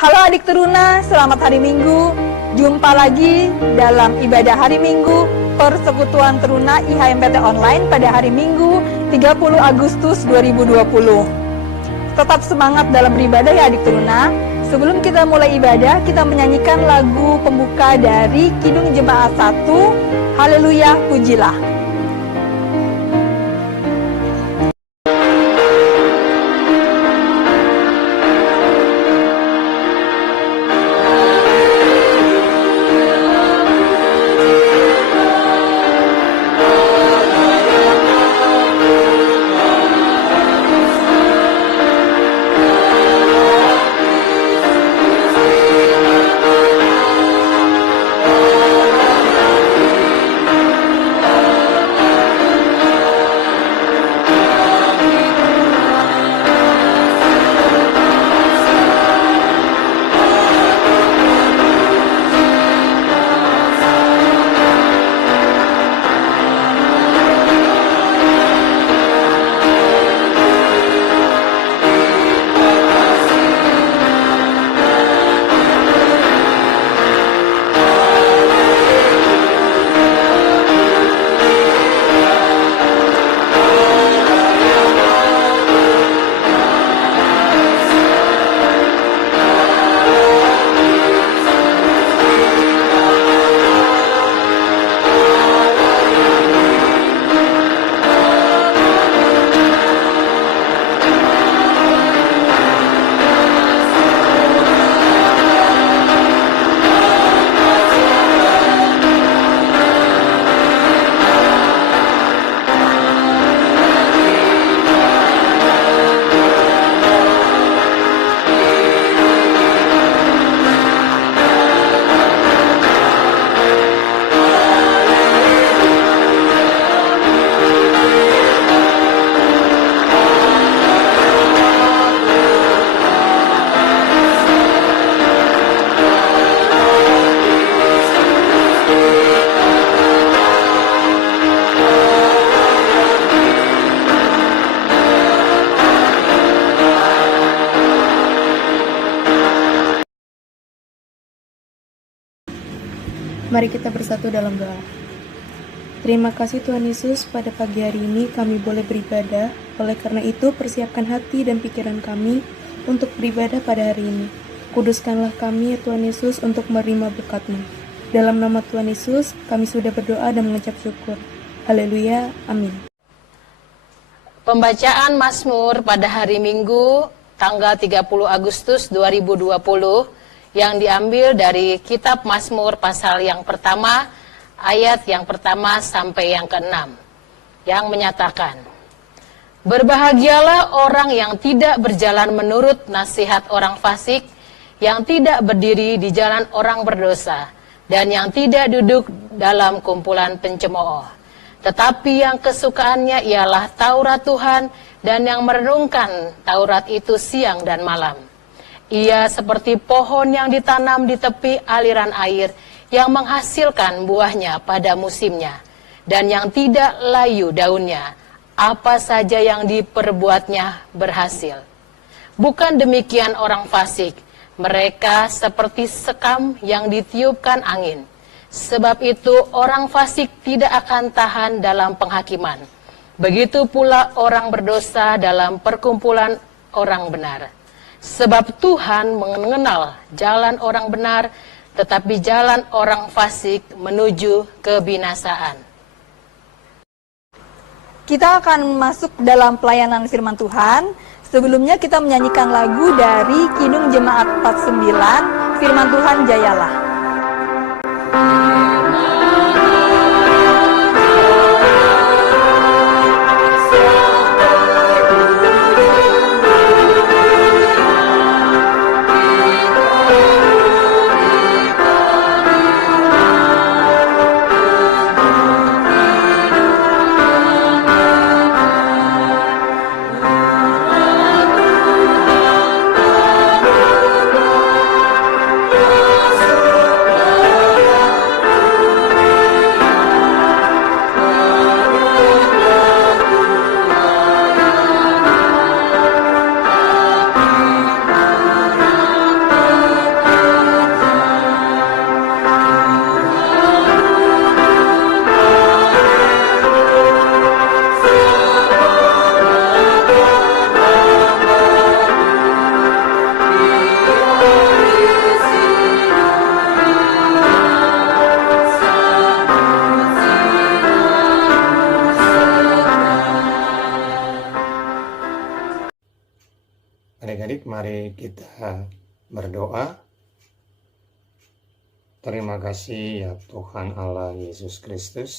Halo adik teruna, selamat hari Minggu. Jumpa lagi dalam ibadah hari Minggu Persekutuan Teruna IHMPT Online pada hari Minggu 30 Agustus 2020. Tetap semangat dalam beribadah ya adik teruna. Sebelum kita mulai ibadah, kita menyanyikan lagu pembuka dari Kidung Jemaat 1, Haleluya Pujilah. Mari kita bersatu dalam doa. Terima kasih Tuhan Yesus, pada pagi hari ini kami boleh beribadah. Oleh karena itu, persiapkan hati dan pikiran kami untuk beribadah pada hari ini. Kuduskanlah kami ya Tuhan Yesus untuk menerima berkat-Mu. Dalam nama Tuhan Yesus, kami sudah berdoa dan mengucap syukur. Haleluya, amin. Pembacaan Mazmur pada hari Minggu, tanggal 30 Agustus 2020, yang diambil dari kitab Mazmur pasal yang pertama, ayat yang pertama sampai yang ke-6, yang menyatakan, berbahagialah orang yang tidak berjalan menurut nasihat orang fasik, yang tidak berdiri di jalan orang berdosa, dan yang tidak duduk dalam kumpulan pencemooh. Tetapi yang kesukaannya ialah Taurat Tuhan, dan yang merenungkan Taurat itu siang dan malam. Ia seperti pohon yang ditanam di tepi aliran air, yang menghasilkan buahnya pada musimnya, dan yang tidak layu daunnya. Apa saja yang diperbuatnya berhasil. Bukan demikian orang fasik, mereka seperti sekam yang ditiupkan angin. Sebab itu orang fasik tidak akan tahan dalam penghakiman. Begitu pula orang berdosa dalam perkumpulan orang benar. Sebab Tuhan mengenal jalan orang benar, tetapi jalan orang fasik menuju kebinasaan. Kita akan masuk dalam pelayanan firman Tuhan. Sebelumnya kita menyanyikan lagu dari Kidung Jemaat 49, Firman Tuhan Jayalah. kita berdoa. Terima kasih ya Tuhan Allah Yesus Kristus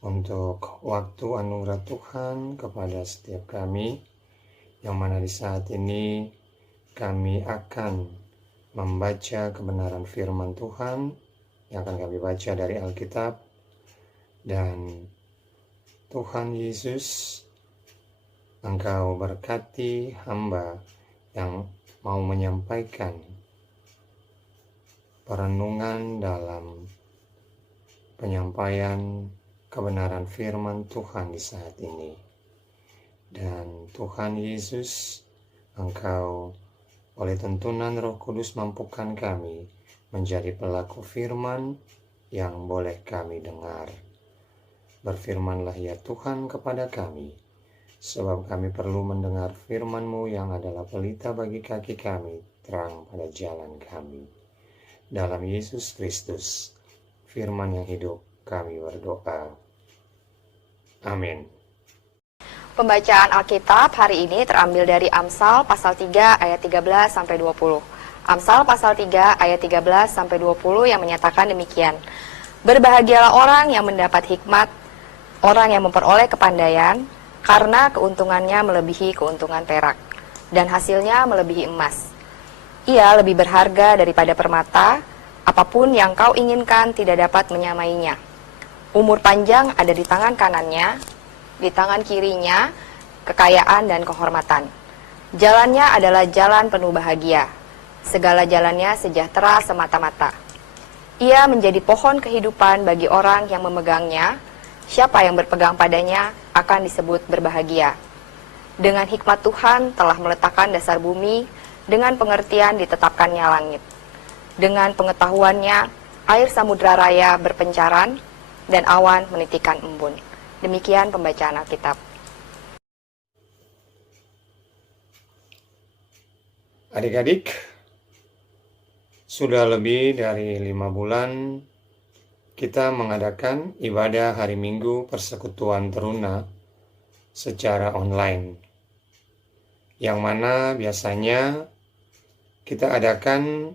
untuk waktu anugerah Tuhan kepada setiap kami, yang mana di saat ini kami akan membaca kebenaran firman Tuhan yang akan kami baca dari Alkitab. Dan Tuhan Yesus, Engkau berkati hamba yang mau menyampaikan perenungan dalam penyampaian kebenaran firman Tuhan di saat ini. Dan Tuhan Yesus, Engkau oleh tuntunan Roh Kudus mampukan kami menjadi pelaku firman yang boleh kami dengar. Berfirmanlah ya Tuhan kepada kami, sebab kami perlu mendengar firman-Mu yang adalah pelita bagi kaki kami, terang pada jalan kami. Dalam Yesus Kristus, firman yang hidup, kami berdoa. Amin. Pembacaan Alkitab hari ini terambil dari Amsal pasal 3 ayat 13 sampai 20. Amsal pasal 3 ayat 13 sampai 20 yang menyatakan demikian. Berbahagialah orang yang mendapat hikmat, orang yang memperoleh kepandaian, karena keuntungannya melebihi keuntungan perak, dan hasilnya melebihi emas. Ia lebih berharga daripada permata, apapun yang kau inginkan tidak dapat menyamainya. Umur panjang ada di tangan kanannya, di tangan kirinya kekayaan dan kehormatan. Jalannya adalah jalan penuh bahagia, segala jalannya sejahtera semata-mata. Ia menjadi pohon kehidupan bagi orang yang memegangnya, siapa yang berpegang padanya akan disebut berbahagia. Dengan hikmat Tuhan telah meletakkan dasar bumi, dengan pengertian ditetapkannya langit. Dengan pengetahuannya, air samudra raya berpencaran, dan awan menitikan embun. Demikian pembacaan Alkitab. Adik-adik, sudah lebih dari 5 bulan kita mengadakan ibadah hari Minggu Persekutuan Teruna secara online, yang mana biasanya kita adakan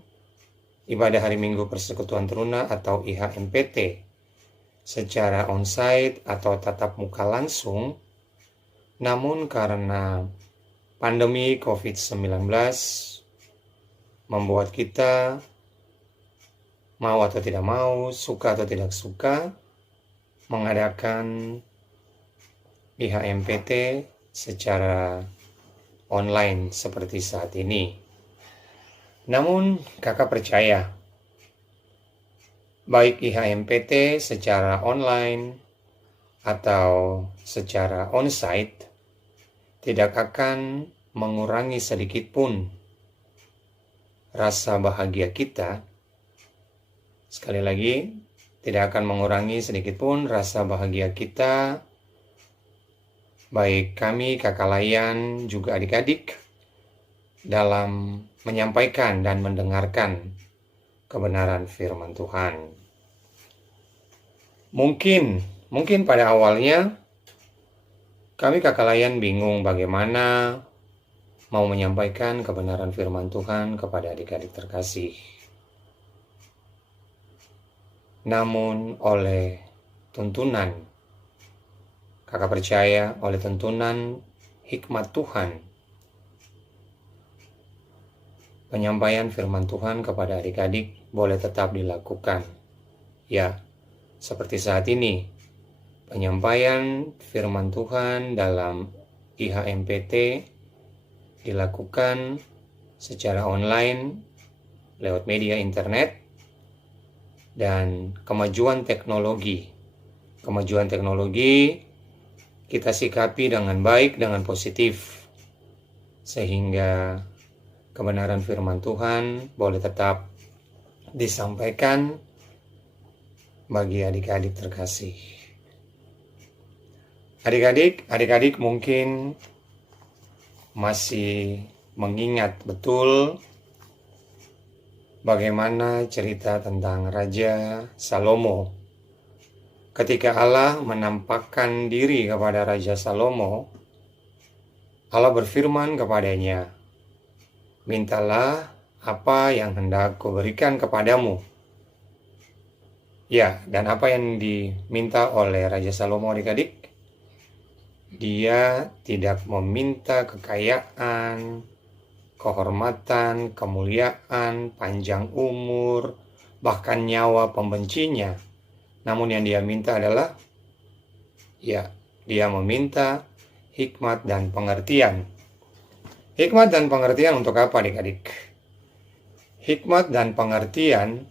ibadah hari Minggu Persekutuan Teruna atau IHMPT secara onsite atau tatap muka langsung. Namun karena pandemi COVID-19 membuat kita mau atau tidak mau, suka atau tidak suka, mengadakan IHMPT secara online seperti saat ini. Namun kakak percaya, baik IHMPT secara online atau secara onsite tidak akan mengurangi sedikit pun rasa bahagia kita. Sekali lagi, tidak akan mengurangi sedikit pun rasa bahagia kita, baik kami, kakak layan, juga adik-adik, dalam menyampaikan dan mendengarkan kebenaran firman Tuhan. Mungkin pada awalnya kami kakak layan bingung bagaimana mau menyampaikan kebenaran firman Tuhan kepada adik-adik terkasih. Namun oleh tuntunan, kakak percaya oleh tuntunan hikmat Tuhan, penyampaian firman Tuhan kepada adik-adik boleh tetap dilakukan. Ya, seperti saat ini, penyampaian firman Tuhan dalam IHMPT dilakukan secara online lewat media internet, dan kemajuan teknologi kita sikapi dengan baik, dengan positif, sehingga kebenaran firman Tuhan boleh tetap disampaikan bagi adik-adik terkasih. Adik-adik mungkin masih mengingat betul bagaimana cerita tentang Raja Salomo. Ketika Allah menampakkan diri kepada Raja Salomo, Allah berfirman kepadanya, mintalah apa yang hendak kuberikan kepadamu. Ya, dan apa yang diminta oleh Raja Salomo adik-adik? Dia tidak meminta kekayaan, kehormatan, kemuliaan, panjang umur, bahkan nyawa pembencinya. Namun yang dia minta adalah, ya, dia meminta hikmat dan pengertian. Hikmat dan pengertian untuk apa adik-adik? Hikmat dan pengertian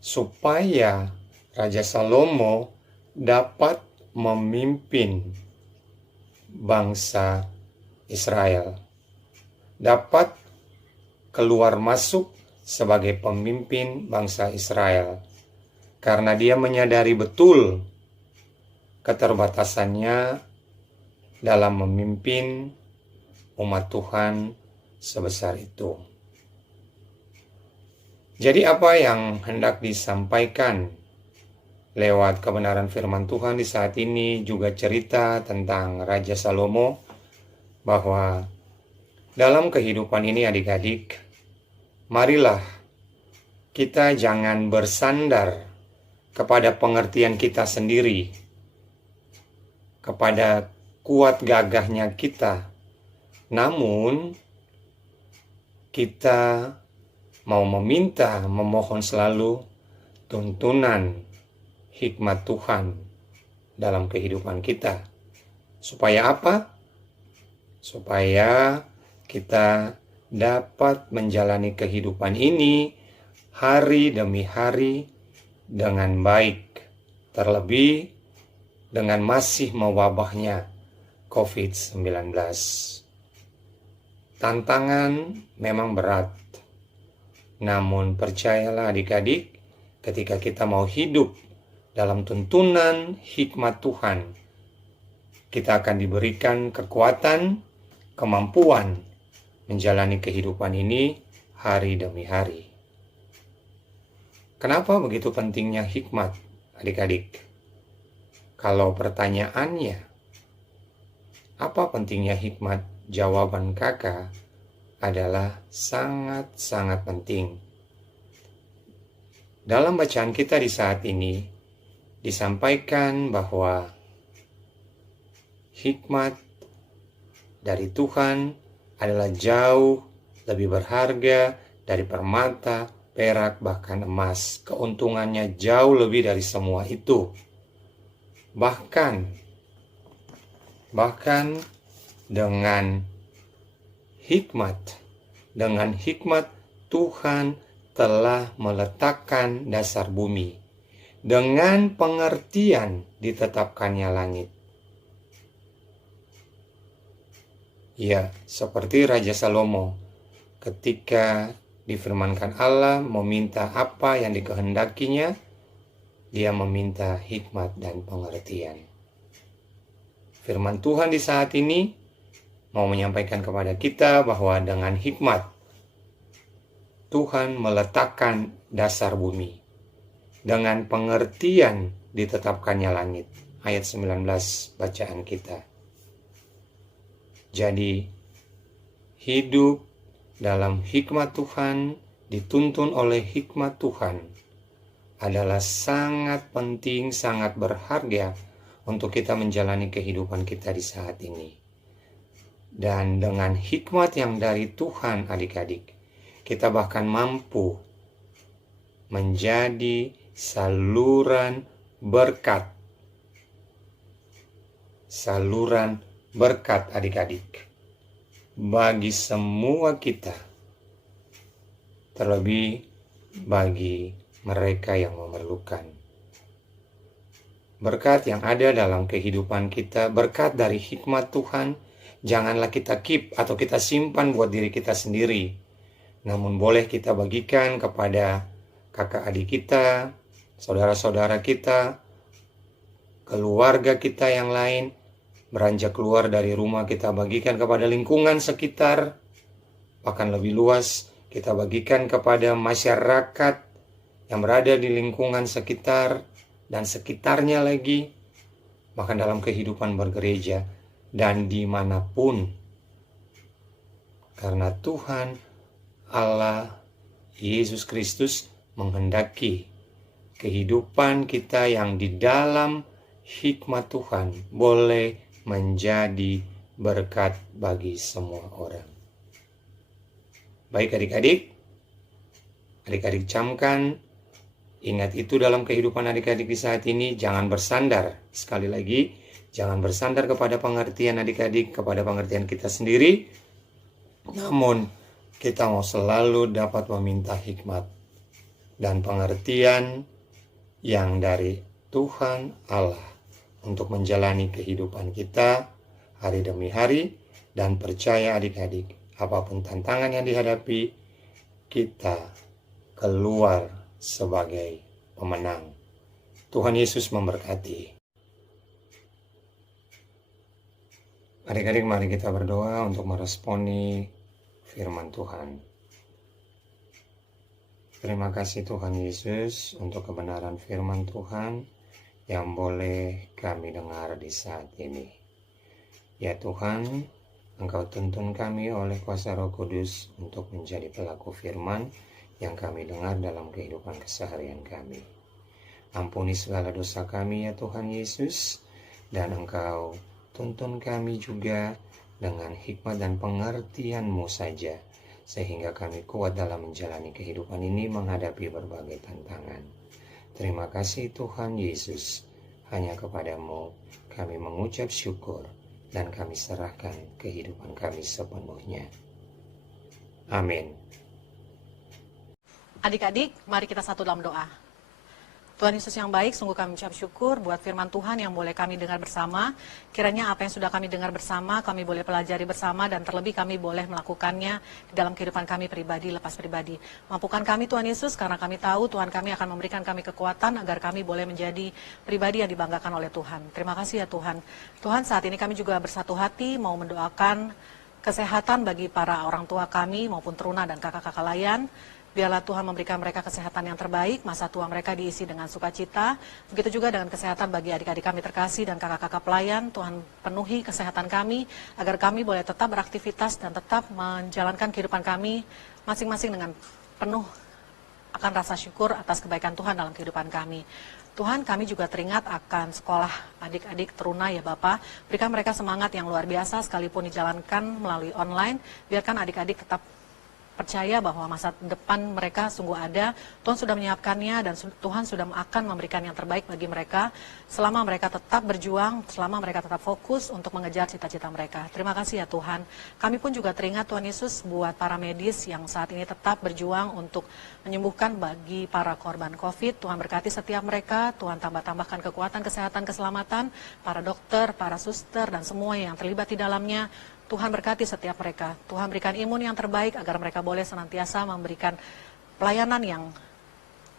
supaya Raja Salomo dapat memimpin bangsa Israel, dapat keluar masuk sebagai pemimpin bangsa Israel, karena dia menyadari betul keterbatasannya dalam memimpin umat Tuhan sebesar itu. Jadi apa yang hendak disampaikan lewat kebenaran firman Tuhan di saat ini juga cerita tentang Raja Salomo, bahwa dalam kehidupan ini adik-adik, marilah kita jangan bersandar kepada pengertian kita sendiri, kepada kuat gagahnya kita, namun kita mau meminta, memohon selalu tuntunan hikmat Tuhan dalam kehidupan kita. Supaya apa? Supaya kita dapat menjalani kehidupan ini hari demi hari dengan baik. Terlebih dengan masih mewabahnya COVID-19. Tantangan memang berat. Namun percayalah adik-adik, ketika kita mau hidup dalam tuntunan hikmat Tuhan, kita akan diberikan kekuatan, kemampuan menjalani kehidupan ini hari demi hari. Kenapa begitu pentingnya hikmat, adik-adik? Kalau pertanyaannya, apa pentingnya hikmat? Jawaban kakak adalah sangat-sangat penting. Dalam bacaan kita di saat ini, disampaikan bahwa hikmat dari Tuhan adalah jauh lebih berharga dari permata, perak, bahkan emas. Keuntungannya jauh lebih dari semua itu. Bahkan dengan hikmat Tuhan telah meletakkan dasar bumi. Dengan pengertian ditetapkannya langit. Ya, seperti Raja Salomo ketika difirmankan Allah meminta apa yang dikehendakinya, dia meminta hikmat dan pengertian. Firman Tuhan di saat ini mau menyampaikan kepada kita bahwa dengan hikmat Tuhan meletakkan dasar bumi. Dengan pengertian ditetapkannya langit. Ayat 19 bacaan kita. Jadi hidup dalam hikmat Tuhan, dituntun oleh hikmat Tuhan, adalah sangat penting, sangat berharga untuk kita menjalani kehidupan kita di saat ini. Dan dengan hikmat yang dari Tuhan adik-adik, kita bahkan mampu menjadi saluran berkat. Saluran berkat adik-adik bagi semua kita, terlebih bagi mereka yang memerlukan. Berkat yang ada dalam kehidupan kita, berkat dari hikmat Tuhan, janganlah kita keep atau kita simpan buat diri kita sendiri, namun boleh kita bagikan kepada kakak adik kita, saudara-saudara kita, keluarga kita yang lain. Beranjak keluar dari rumah, kita bagikan kepada lingkungan sekitar, bahkan lebih luas kita bagikan kepada masyarakat yang berada di lingkungan sekitar dan sekitarnya lagi, bahkan dalam kehidupan bergereja dan dimanapun. Karena Tuhan Allah Yesus Kristus menghendaki kehidupan kita yang di dalam hikmat Tuhan boleh menjadi berkat bagi semua orang. Baik adik-adik camkan, ingat itu dalam kehidupan adik-adik di saat ini, jangan bersandar. Sekali lagi, jangan bersandar kepada pengertian adik-adik, kepada pengertian kita sendiri. Namun, kita mau selalu dapat meminta hikmat dan pengertian yang dari Tuhan Allah untuk menjalani kehidupan kita hari demi hari, dan percaya adik-adik, apapun tantangan yang dihadapi, kita keluar sebagai pemenang. Tuhan Yesus memberkati. Adik-adik, mari kita berdoa untuk meresponi firman Tuhan. Terima kasih Tuhan Yesus untuk kebenaran firman Tuhan yang boleh kami dengar di saat ini. Ya Tuhan, Engkau tuntun kami oleh kuasa Roh Kudus untuk menjadi pelaku firman yang kami dengar dalam kehidupan keseharian kami. Ampuni segala dosa kami ya Tuhan Yesus, dan Engkau tuntun kami juga dengan hikmat dan pengertian-Mu saja, sehingga kami kuat dalam menjalani kehidupan ini menghadapi berbagai tantangan. Terima kasih Tuhan Yesus, hanya kepadamu kami mengucap syukur dan kami serahkan kehidupan kami sepenuhnya. Amin. Adik-adik, mari kita satu dalam doa. Tuhan Yesus yang baik, sungguh kami mengucap syukur buat firman Tuhan yang boleh kami dengar bersama. Kiranya apa yang sudah kami dengar bersama, kami boleh pelajari bersama, dan terlebih kami boleh melakukannya di dalam kehidupan kami pribadi, lepas pribadi. Mampukan kami Tuhan Yesus, karena kami tahu Tuhan kami akan memberikan kami kekuatan agar kami boleh menjadi pribadi yang dibanggakan oleh Tuhan. Terima kasih ya Tuhan. Tuhan, saat ini kami juga bersatu hati mau mendoakan kesehatan bagi para orang tua kami maupun teruna dan kakak-kakak layan. Biarlah Tuhan memberikan mereka kesehatan yang terbaik, masa tua mereka diisi dengan sukacita. Begitu juga dengan kesehatan bagi adik-adik kami terkasih dan kakak-kakak pelayan. Tuhan penuhi kesehatan kami, agar kami boleh tetap beraktivitas dan tetap menjalankan kehidupan kami masing-masing dengan penuh akan rasa syukur atas kebaikan Tuhan dalam kehidupan kami. Tuhan, kami juga teringat akan sekolah adik-adik teruna ya Bapak. Berikan mereka semangat yang luar biasa sekalipun dijalankan melalui online. Biarkan adik-adik tetap percaya bahwa masa depan mereka sungguh ada. Tuhan sudah menyiapkannya dan Tuhan sudah akan memberikan yang terbaik bagi mereka selama mereka tetap berjuang, selama mereka tetap fokus untuk mengejar cita-cita mereka. Terima kasih ya Tuhan. Kami pun juga teringat Tuhan Yesus buat para medis yang saat ini tetap berjuang untuk menyembuhkan bagi para korban COVID. Tuhan berkati setiap mereka, Tuhan tambahkan kekuatan, kesehatan, keselamatan, para dokter, para suster, dan semua yang terlibat di dalamnya. Tuhan berkati setiap mereka. Tuhan berikan imun yang terbaik agar mereka boleh senantiasa memberikan pelayanan yang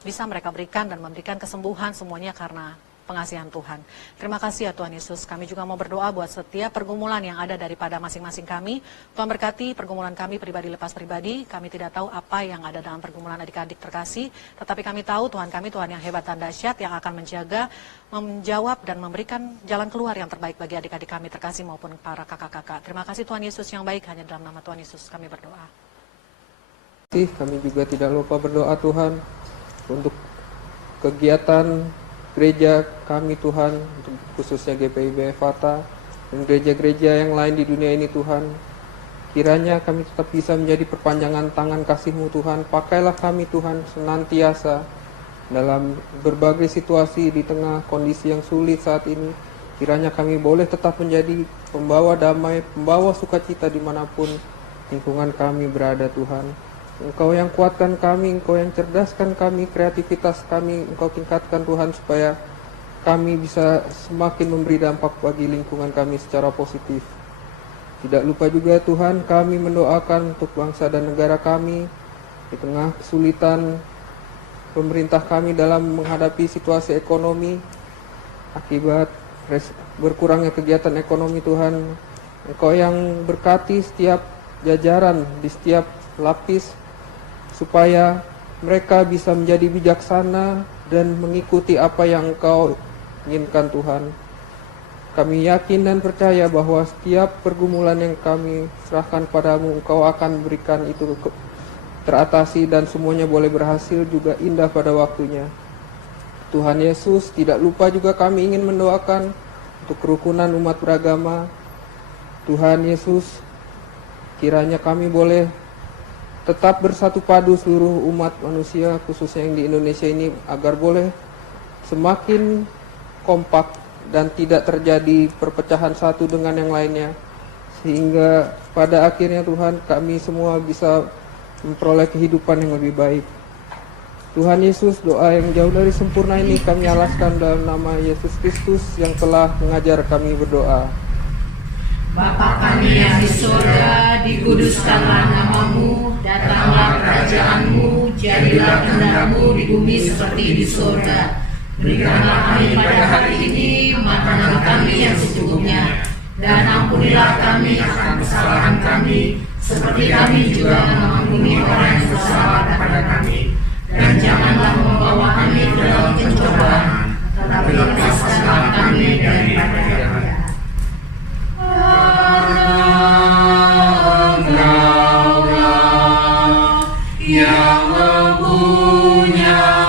bisa mereka berikan dan memberikan kesembuhan semuanya karena pengasihan Tuhan. Terima kasih ya Tuhan Yesus. Kami juga mau berdoa buat setiap pergumulan yang ada daripada masing-masing kami. Tuhan berkati pergumulan kami pribadi lepas pribadi. Kami tidak tahu apa yang ada dalam pergumulan adik-adik terkasih. Tetapi kami tahu Tuhan kami Tuhan yang hebat dan dahsyat yang akan menjaga, menjawab dan memberikan jalan keluar yang terbaik bagi adik-adik kami terkasih maupun para kakak-kakak. Terima kasih Tuhan Yesus yang baik, hanya dalam nama Tuhan Yesus kami berdoa. Kami juga tidak lupa berdoa Tuhan untuk kegiatan gereja kami Tuhan, khususnya GPIB Fata dan gereja-gereja yang lain di dunia ini Tuhan. Kiranya kami tetap bisa menjadi perpanjangan tangan kasih-Mu Tuhan. Pakailah kami Tuhan senantiasa dalam berbagai situasi di tengah kondisi yang sulit saat ini. Kiranya kami boleh tetap menjadi pembawa damai, pembawa sukacita dimanapun lingkungan kami berada Tuhan. Engkau yang kuatkan kami, Engkau yang cerdaskan kami, kreativitas kami, Engkau tingkatkan Tuhan supaya kami bisa semakin memberi dampak bagi lingkungan kami secara positif. Tidak lupa juga Tuhan, kami mendoakan untuk bangsa dan negara kami di tengah kesulitan pemerintah kami dalam menghadapi situasi ekonomi akibat berkurangnya kegiatan ekonomi Tuhan. Engkau yang berkati setiap jajaran di setiap lapis supaya mereka bisa menjadi bijaksana dan mengikuti apa yang Engkau inginkan Tuhan. Kami yakin dan percaya bahwa setiap pergumulan yang kami serahkan padamu, Engkau akan berikan itu teratasi dan semuanya boleh berhasil juga indah pada waktunya. Tuhan Yesus, tidak lupa juga kami ingin mendoakan untuk kerukunan umat beragama. Tuhan Yesus, kiranya kami boleh tetap bersatu padu seluruh umat manusia, khususnya yang di Indonesia ini, agar boleh semakin kompak dan tidak terjadi perpecahan satu dengan yang lainnya, sehingga pada akhirnya Tuhan, kami semua bisa memperoleh kehidupan yang lebih baik. Tuhan Yesus, doa yang jauh dari sempurna ini kami alaskan dalam nama Yesus Kristus yang telah mengajar kami berdoa. Bapa kami yang di surga, dikuduskanlah namamu, datanglah kerajaanmu, jadilah kehendak-mu di bumi seperti di surga. Berikanlah kami pada hari ini makanan kami yang secukupnya, dan ampunilah kami akan kesalahan kami, seperti kami juga mengampuni orang yang bersalah kepada kami. Dan janganlah membawa kami ke dalam pencobaan, tetapi lepaskanlah kami daripada yang jahat. Engkaulah yang mempunyai